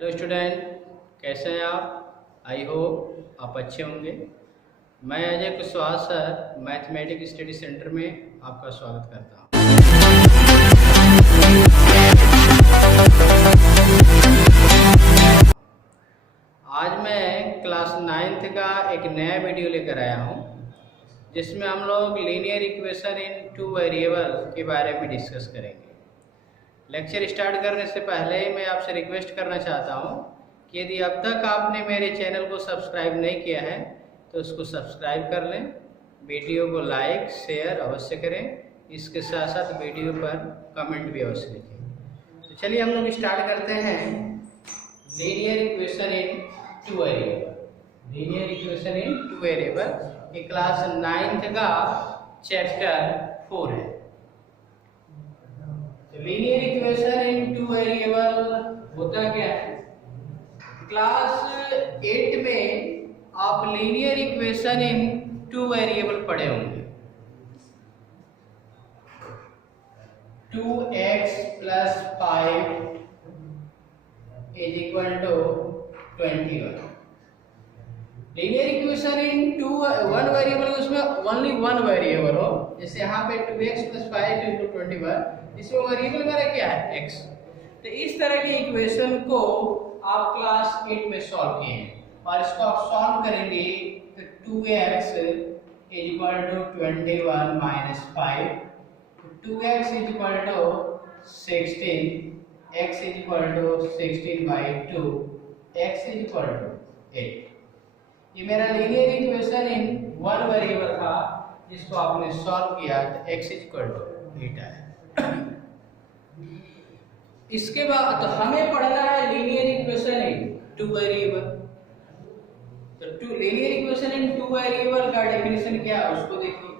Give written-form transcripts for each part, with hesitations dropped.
Hello student, कैसे हैं आप? आई होप आप अच्छे होंगे। मैं Ajay Kushwaha sir mathematics study centre में आपका स्वागत करता हूं। आज मैं क्लास 9th का एक नया वीडियो लेकर आया हूं, जिसमें हम लोग linear equation in two variable के बारे में डिस्कस करेंगे। लेक्चर स्टार्ट करने से पहले मैं आपसे रिक्वेस्ट करना चाहता हूं कि यदि अब तक आपने मेरे चैनल को सब्सक्राइब नहीं किया है तो उसको सब्सक्राइब कर लें, वीडियो को लाइक शेयर अवश्य करें, इसके साथ साथ वीडियो पर कमेंट भी अवश्य लिखें। तो चलिए हम लोग स्टार्ट करते हैं linear equation in two variable. Linear equation in two variable ये क्लास 9th का चैप्टर 4 है। Linear equation in two variable होता क्या है? क्लास 8 में आप linear equation in two variable पढ़े होंगे। 2x + 5 = 21। Linear equation in one variable, उसमें ओनली वन वेरिएबल हो, जैसे यहाँ पे 2x + 5 = 21, इसमें वेरिएबल मेरा क्या है? x। तो इस तरह की इक्वेशन को आप क्लास 8 में सॉल्व किए हैं और इसको आप सॉल्व करेंगे तो 2x = 21 - 5, 2x = 16, x = 16/2, x = 8। ये मेरा linear equation in one variable था, जिसको आपने सॉल्व किया तो x = 8 आया। इसके बाद तो हमें पढ़ना है linear equation in two variable. तो linear equation in two variable का डेफिनेशन क्या है उसको देखिए।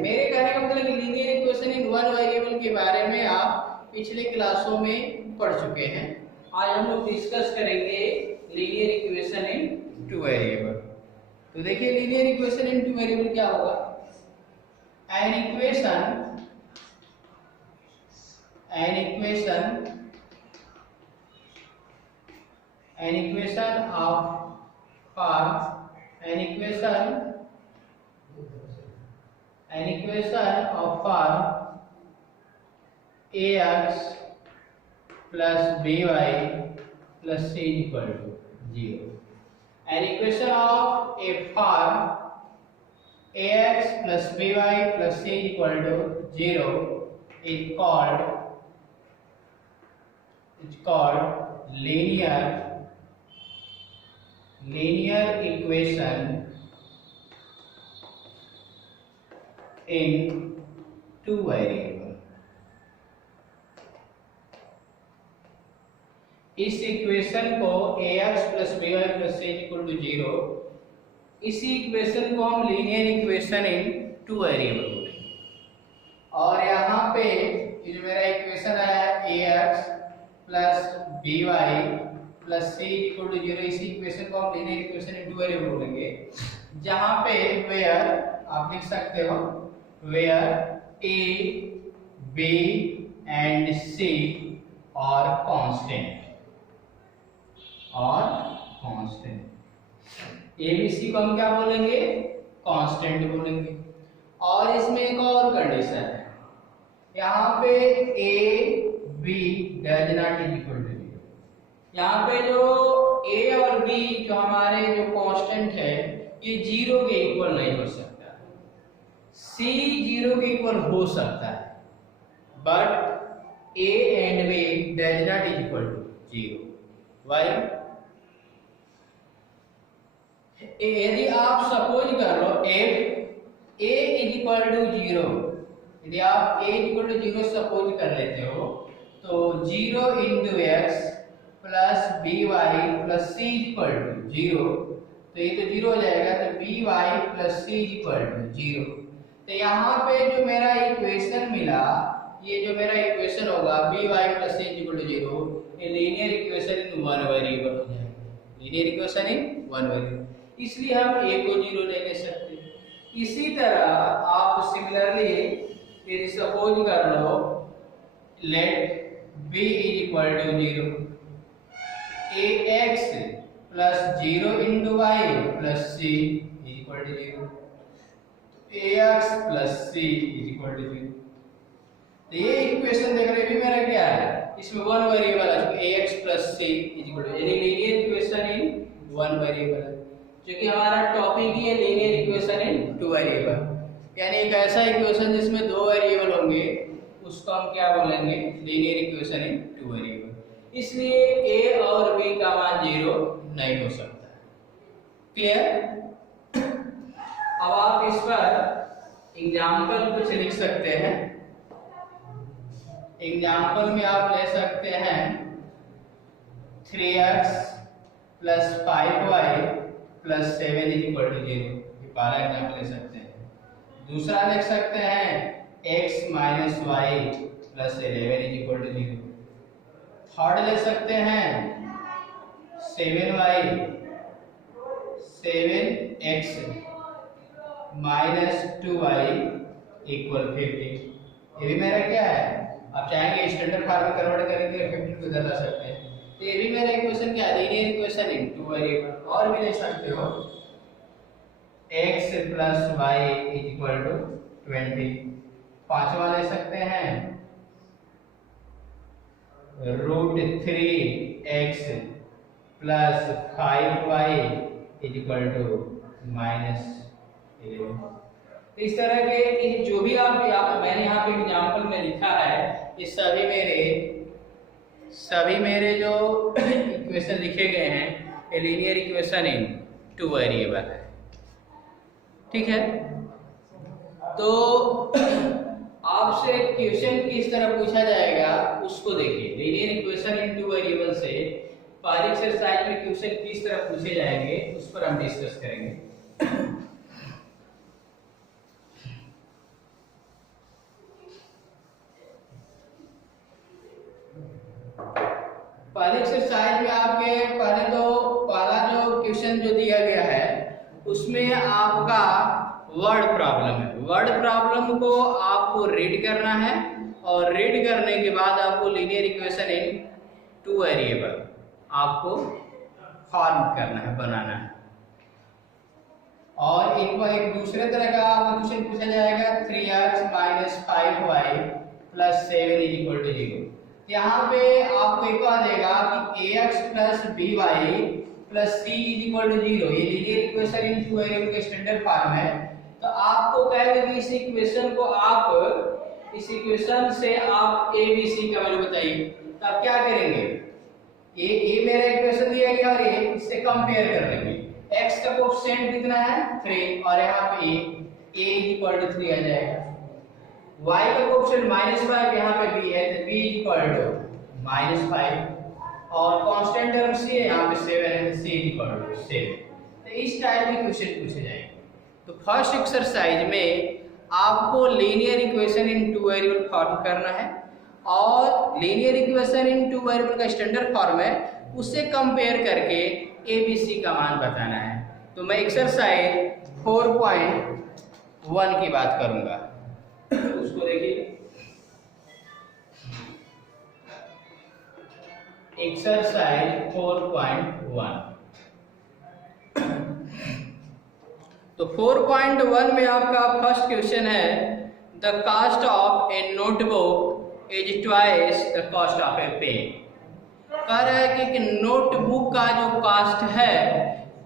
मेरे कहने का मतलब कि linear equation in one variable के बारे में आप पिछले क्लासों में पढ़ चुके हैं। आज हम लोग डिस्कस करेंगे linear equation in two variable. तो देखिए linear equation in two variable क्या होगा? An equation of ax + by + c = 0। An equation of ax + by + c = 0 is called linear equation in two variable। इस इक्वेशन को ax + by + c = 0, इसी equation को हम linear equation in two variable बोलेंगे। और यहाँ पे ये जो मेरा इक्वेशन है ax + by + c = 0, इसी इक्वेशन को हम linear equation in two variable बोलेंगे, जहाँ पे वेयर आप लिख सकते हो where a, b and c are constant a b c को हम क्या बोलेंगे? कांस्टेंट बोलेंगे। और इसमें एक और कंडीशन है, यहाँ पे a b does not = 0। यहाँ पे जो a और b जो हमारे जो कांस्टेंट है ये 0 के इक्वल नहीं हो सकता। C 0 के इक्वल हो सकता है, but A and B does not = 0। Why? यदि आप सपोज कर लो if A = 0, यदि आप A = 0 सपोज कर लेते हो तो 0 × x + by + c = 0, तो ये तो 0 हो जाएगा, तो by + c = 0। तो यहाँ पे जो मेरा इक्वेशन मिला, ये जो मेरा इक्वेशन होगा by + c = 0, ये linear equation in one variable हो जाएगा। Linear equation in one variable, इसलिए हम a को 0 नहीं ले सकते। इसी तरह आप सिमिलरली यदि सपोज कर लो let b = 0, ax plus 0 into y plus c is equal to 0। ax plus c is equal to 0। तो ये इक्वेशन देख रहे हैं, भी मेरा क्या है, इसमें वन वेरिएबल है, ax plus c is equal to, यानी linear equation in one variable है, क्योंकि हमारा टॉपिक ही है linear equation in two variable, यानी एक ऐसा इक्वेशन जिसमें दो वेरिएबल होंगे उसको हम क्या बोलेंगे, linear equation in two variable. इसलिए a और b का मान 0 नहीं हो सकता। क्लियर? अब आप इस पर एग्जाम्पल कुछ लिख सकते हैं। एग्जाम्पल में आप ले सकते हैं 3x plus 5y plus 7 is equal to 0, ये पहला एग्जाम्पल ले सकते हैं। दूसरा लिख सकते हैं x minus Y plus 11 is equal to 0। Third ले सकते हैं 7x माइनस 2y इक्वल 50। ये भी मेरा क्या है, आप चाहेंगे स्टैंडर्ड फॉर्म में कन्वर्ट करेंगे 50 को इधर ला सकते हैं। तो ये भी मेरा इक्वेशन क्या है, linear equation in two variable. और भी ले सकते हो x plus Y is equal to 20। पांचवा ले सकते हैं √3x plus 5y is equal to -11। इस तरह के जो भी मैंने यहाँ पे एग्जाम्पल में लिखा है, ये सभी मेरे जो इक्वेशन लिखे गए हैं ये linear equation in two variable है। ठीक है, तो आपसे क्वेश्चन किस तरह पूछा जाएगा उसको देखिए। Linear equation in two variable से पहले एक्सरसाइज में क्वेश्चन किस तरह पूछे जाएंगे उस पर हम डिस्कस करेंगे। पहले एक्सरसाइज में आपके पहला जो क्वेश्चन जो दिया गया है उसमें आपका वर्ड प्रॉब्लम है। वर्ड प्रॉब्लम को आपको रीड करना है और रीड करने के बाद आपको linear equation in two variable आपको फॉर्म करना है, बनाना है। और एक दूसरे तरह का आपको क्वेश्चन पूछा जाएगा 3x minus 5y plus 7 is equal to 0। यहाँ पे आपको एक बार देगा कि ax plus by plus c is equal to 0, ये linear equation in two variable का स्टैंडर्ड फॉर्म है। तो आपको कहेगा कि इस इक्वेशन से आप a b c का वैल्यू बताइए। तो आप क्या करेंगे, ये मेरा इक्वेशन दिया गया और ये इससे कंपेयर कर लेंगे। x का कोएफिशिएंट कितना है 3 और यहाँ पे a इज इक्वल टू 3 आ जाएगा। y का कोएफिशिएंट -5 यहाँ पे b है तो b इज इक्वल टू -5 और कांस्टेंट टर्म c है यहाँ पे 7 है तो c इज इक्वल टू 7। तो इस टाइप के क्वेश्चन पूछे जाएंगे। तो फर्स्ट एक्सरसाइज में आपको linear equation in two variable form करना है और linear equation in two variable का स्टैंडर्ड फॉर्म है उससे कंपेयर करके एबीसी का मान बताना है। तो मैं एक्सरसाइज 4.1 की बात करूंगा, उसको देखिए। एक्सरसाइज 4.1। तो 4.1 में आपका फर्स्ट क्वेश्चन है the cost of a notebook is twice the cost of a pen. कह रहा है कि नोटबुक का जो कॉस्ट है,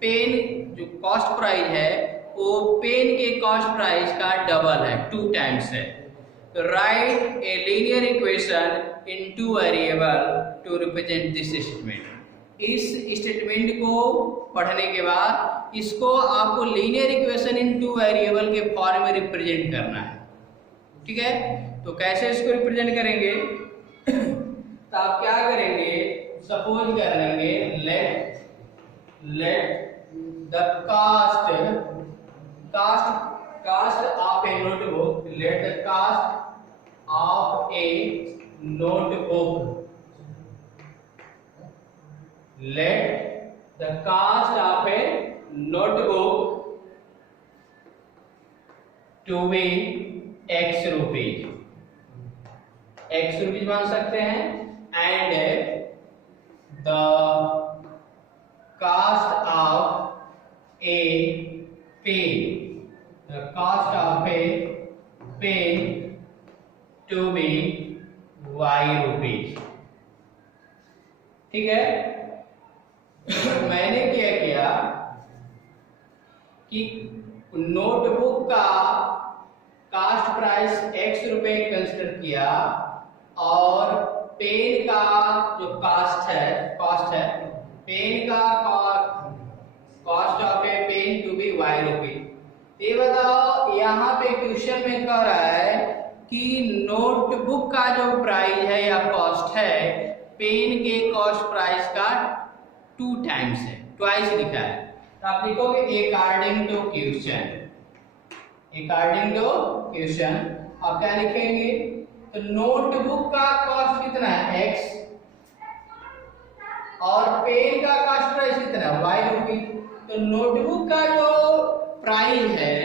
पेन जो कॉस्ट प्राइस है वो पेन के कॉस्ट प्राइस का डबल है, 2 टाइम्स है। तो write a linear equation in two variable to represent this statement. इस स्टेटमेंट को पढ़ने के बाद इसको आपको linear equation in two variable के फॉर्म में रिप्रेजेंट करना है। ठीक है, तो कैसे इसको रिप्रेजेंट करेंगे तो आप क्या करेंगे, सपोज कर लेंगे let the cost of a notebook, let the cost of a notebook, let the cost of a notebook to be x rupees, x rupees मान सकते हैं, and the ठीक है। मैंने क्या किया कि नोटबुक का कास्ट प्राइस x रुपए कंसिडर किया और पेन का जो कॉस्ट है पेन का cost of a pen to be y रुपए। ये बताओ यहाँ पे क्वेश्चन में कह रहा है कि नोटबुक का जो प्राइस है या कॉस्ट है पेन के कॉस्ट प्राइस का 2 टाइम्स है, ट्वाइस लिखा है। तो आप लिखोगे अकॉर्डिंग टू क्वेश्चन आप क्या लिखेंगे, तो नोटबुक का कॉस्ट कितना है x और पेन का कॉस्ट प्राइस कितना है y रुपए। तो नोटबुक का जो प्राइस है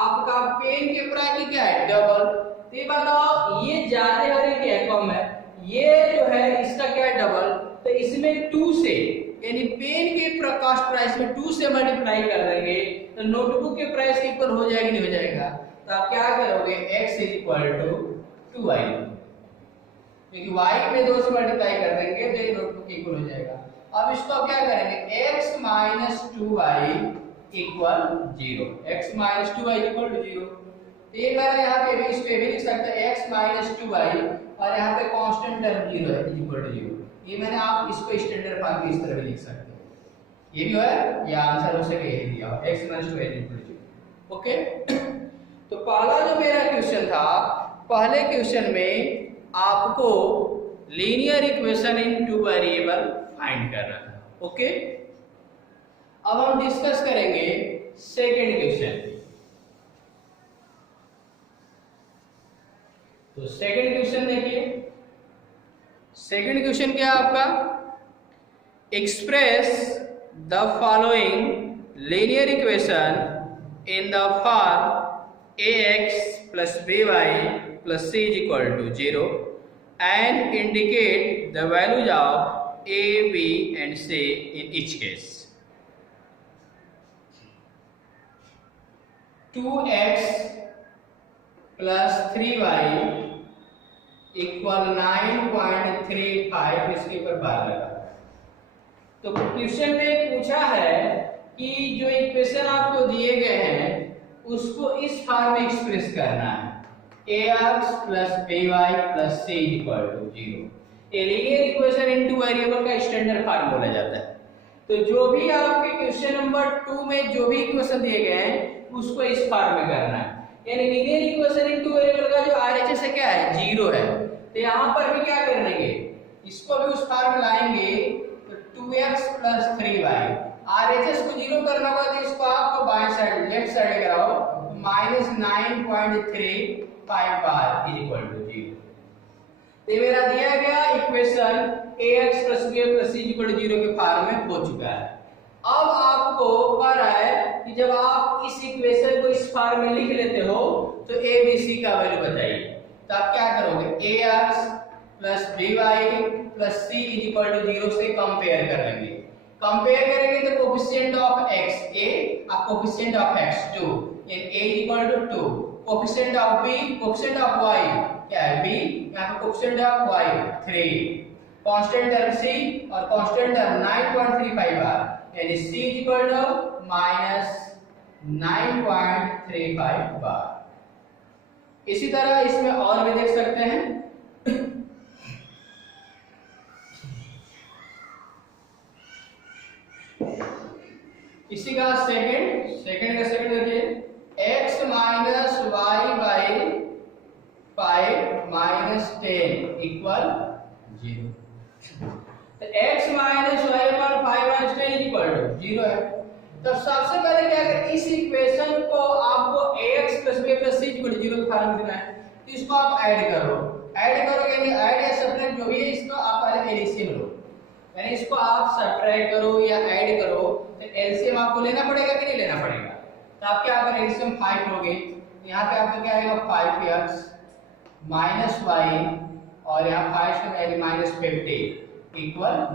आपका पेन के प्राइस की क्या है डबल। तो ये बताओ ये ज्यादा और ये क्या कम है, ये जो है इसका क्या है डबल। तो इसमें 2 से यानी पेन के कॉस्ट प्राइस में 2 से मल्टीप्लाई कर देंगे तो नोटबुक के प्राइस इक्वल हो जाएगा नहीं हो जाएगा। तो आप क्या करोगे x = 2y, क्योंकि y में 2 से मल्टीप्लाई कर देंगे तो ये नोटबुक इक्वल हो जाएगा। अब इसको आप क्या करेंगे x - 2y = 0, x - 2y = 0। ये मेरा यहाँ पे भी इस पे भी लिख सकते हैं x - 2y और यहाँ पे कांस्टेंट टर्म 0 है = 0। ये मैंने आप इसको स्टैंडर्ड फॉर्म में इस तरह भी लिख सकते हैं, ये भी है या आंसर हो सके ये दिया x - 2y = 0। ओके। तो पहला जो मेरा क्वेश्चन था, पहले क्वेश्चन में आपको लीनियर इक्वेशन इन 2 वेरिएबल फाइंड करना था। ओके। अब हम डिस्कस करेंगे सेकंड क्वेश्चन। तो सेकंड क्वेश्चन देखिए, सेकंड क्वेश्चन क्या है आपका, express the following linear equation in the form ax plus by plus c = 0 and indicate the values of a, b and c in each case. 2x plus 3y = 9.35, इसके ऊपर बार लगा। तो question में पूछा है कि जो इक्वेशन आपको दिए गए हैं उसको इस फॉर्म में एक्सप्रेस करना है ax plus by plus c = 0। ये लीनियर इक्वेशन इन 2 वेरिएबल का स्टैंडर्ड फॉर्म बोला जाता है। तो जो भी आपके क्वेश्चन नंबर 2 में जो भी इक्वेशन दिए गए हैं उसको इस फॉर्म में करना है। यानी लीनियर इक्वेशन इन 2 वेरिएबल का जो RHS है क्या है 0 है। तो यहाँ पर भी क्या कर लेंगे, इसको भी उस फॉर्म में लाएंगे। तो 2x plus 3y RHS को 0 करना होगा तो इसको आपको बाएं साइड लेफ्ट साइड कराओ -9.35 बार = 0। तो मेरा दिया गया equation ax plus b plus c = 0 के फॉर्म में हो चुका है। अब आपको कह रहा है कि जब आप इस इक्वेशन को इस फॉर्म में लिख लेते हो तो a b c का वैल्यू बताइए। तो आप क्या करोगे ax plus by plus c = 0 से कंपेयर कर लेंगे। कंपेयर करेंगे तो कोफिशिएंट ऑफ x a और कोफिशिएंट ऑफ x 2 यानी a = 2, coefficient of b coefficient of y क्या है b, यहाँ पे coefficient of y 3, constant term c और कांस्टेंट टर्म 9.35 बार यानी c = -9.35 बार। इसी तरह इसमें और भी देख सकते हैं। इसी का सेकंड देखिए x - y by 5 - 10 = 0। तो x - y = 5 - 10 = 0 है। तो सबसे पहले क्या करें, इस इक्वेशन को आपको ax plus b plus c = 0 के फॉर्म में देना है। तो इसको आप ऐड करोगे यानी ऐड या सब्ट्रैक्ट जो भी है इसको आप पहले एलसीएम लो, यानी इसको आप सब्ट्रैक्ट करो या ऐड करो तो एलसीएम आपको लेना पड़ेगा कि नहीं लेना पड़ेगा। तो आप क्या करेंगे, एलसीएम 5 लोगे, यहाँ पे आपका क्या आएगा 5x - y और यहाँ 5 का वैल्यू -50 =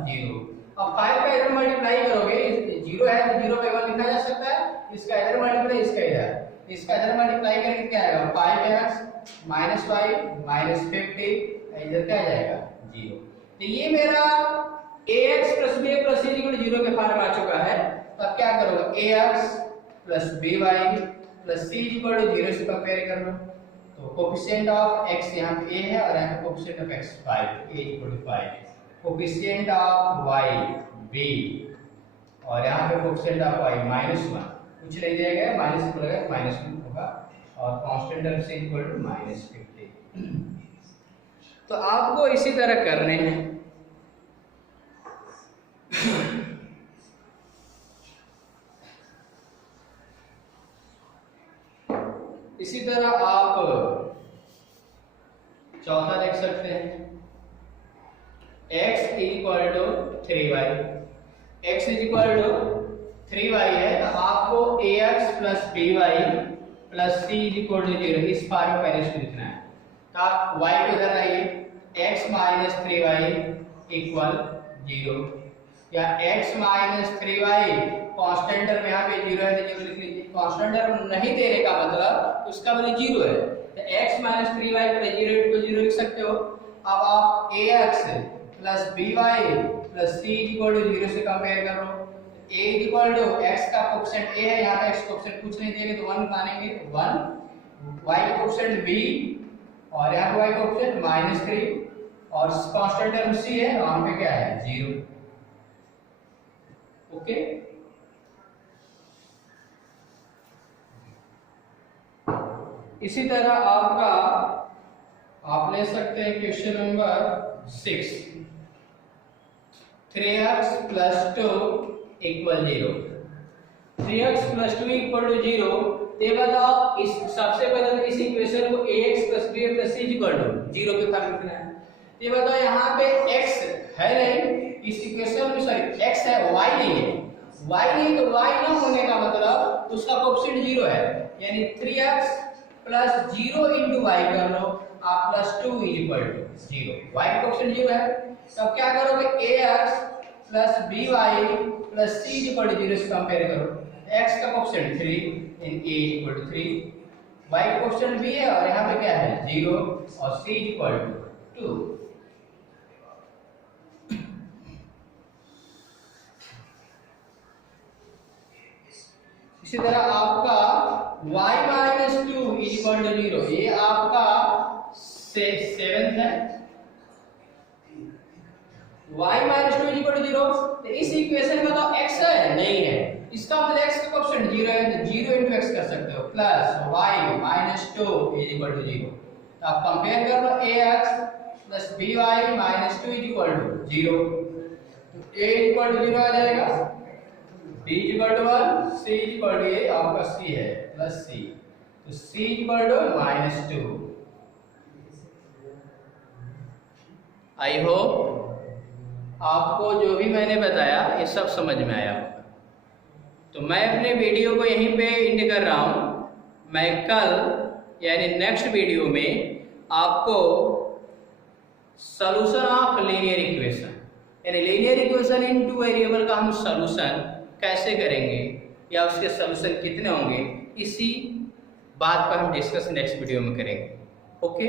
0। अब 5 का इधर मल्टीप्लाई करोगे, 0 है तो 0 का 1 लिखा जा सकता है, इसका इधर मल्टीप्लाई इसका इधर मल्टीप्लाई करके क्या आएगा 5x - y -50 इधर क्या आ जाएगा 0। तो ये मेरा ax plus b plus c equal 0 के फॉर्म आ चुका है, तो अब क्या करोगे, ax plus by plus c equal 0 से कंपेयर कर लो। तो कोफिशिएंट ऑफ x यहाँ पे a है और यहाँ पे coefficient of x 5, a equal to 5, coefficient of y b और यहाँ पे कोफिशिएंट ऑफ y -1, कुछ नहीं दिया गया, माइनस इक्वल है -1 होगा और constant term c equal to -50। तो आपको इसी तरह करने हैं। इसी तरह आप चौथा देख सकते हैं, x equal to 3y, x equal to 3y है, तो आपको ax plus by plus c equal to 0 इस फॉर्म में पहले से लिखना है। तो आप y को इधर लाइए, x माइनस 3y इक्वल 0 या x minus 3y constant term यहाँ पे 0 है तो 0 लिख लीजिए। कांस्टेंट टर्म नहीं देने का मतलब उसका वैल्यू 0 है, तो x माइनस 3y प्लस 0 को 0 लिख सकते हो। अब आप ax plus by plus c equal to 0 से कंपेयर कर लो। a इक्वल टू x का कोएफिशिएंट a है, यहाँ पे x कोएफिशिएंट कुछ नहीं देंगे तो 1 मानेंगे 1, y का कोएफिशिएंट b और यहाँ पे y का कोएफिशिएंट -3 और कांस्टेंट टर्म c है, वहां पे क्या है 0। ओके, इसी तरह आपका आप ले सकते हैं question number 6, 3x plus 2 equal 0, 3x plus 2 equal to 0। ये बताओ, इस सबसे पहले तो इस इक्वेशन को ax plus b plus c equal to 0 के फॉर्म में लिखना है। ये बताओ यहाँ पे x है नहीं, इस इक्वेशन में सॉरी x है, y नहीं है, y नहीं तो y ना होने का मतलब उसका कोएफिशिएंट 0 है, यानी 3x प्लस 0 इंटू y कर लो आप प्लस 2 इक्वल टू 0, y का कोएफिशिएंट 0 है। तब क्या करोगे, ax plus by plus c equal to 0 से कंपेयर करो, x का कोएफिशिएंट 3 इन a इक्वल टू 3, y का कोएफिशिएंट b है और यहाँ पे क्या है 0 और c इक्वल टू 2। इसी तरह आपका y माइनस 2 इक्वल टू 0, ये आपका 7th है, y माइनस 2 इक्वल टू 0। तो इस इक्वेशन में तो x है नहीं है, इसका मतलब x का कोएफिशिएंट 0 है, तो 0 इंटू x कर सकते हो plus y minus 2 equal to 0। तो आप कंपेयर कर लो, ax plus by minus 2 equal to 0, तो a इक्वल टू 0 आ जाएगा, b equal to 1, c equal to, ये आपका c है प्लस c, तो c equal to -2। I hope आपको जो भी मैंने बताया ये सब समझ में आया होगा। तो मैं अपने वीडियो को यहीं पे एंड कर रहा हूँ। मैं कल यानी नेक्स्ट वीडियो में आपको सॉल्यूशन ऑफ लीनियर इक्वेशन यानी लीनियर इक्वेशन इन 2 वेरिएबल का हम सॉल्यूशन कैसे करेंगे या उसके सॉल्यूशन कितने होंगे, इसी बात पर हम डिस्कस नेक्स्ट वीडियो में करेंगे। ओके।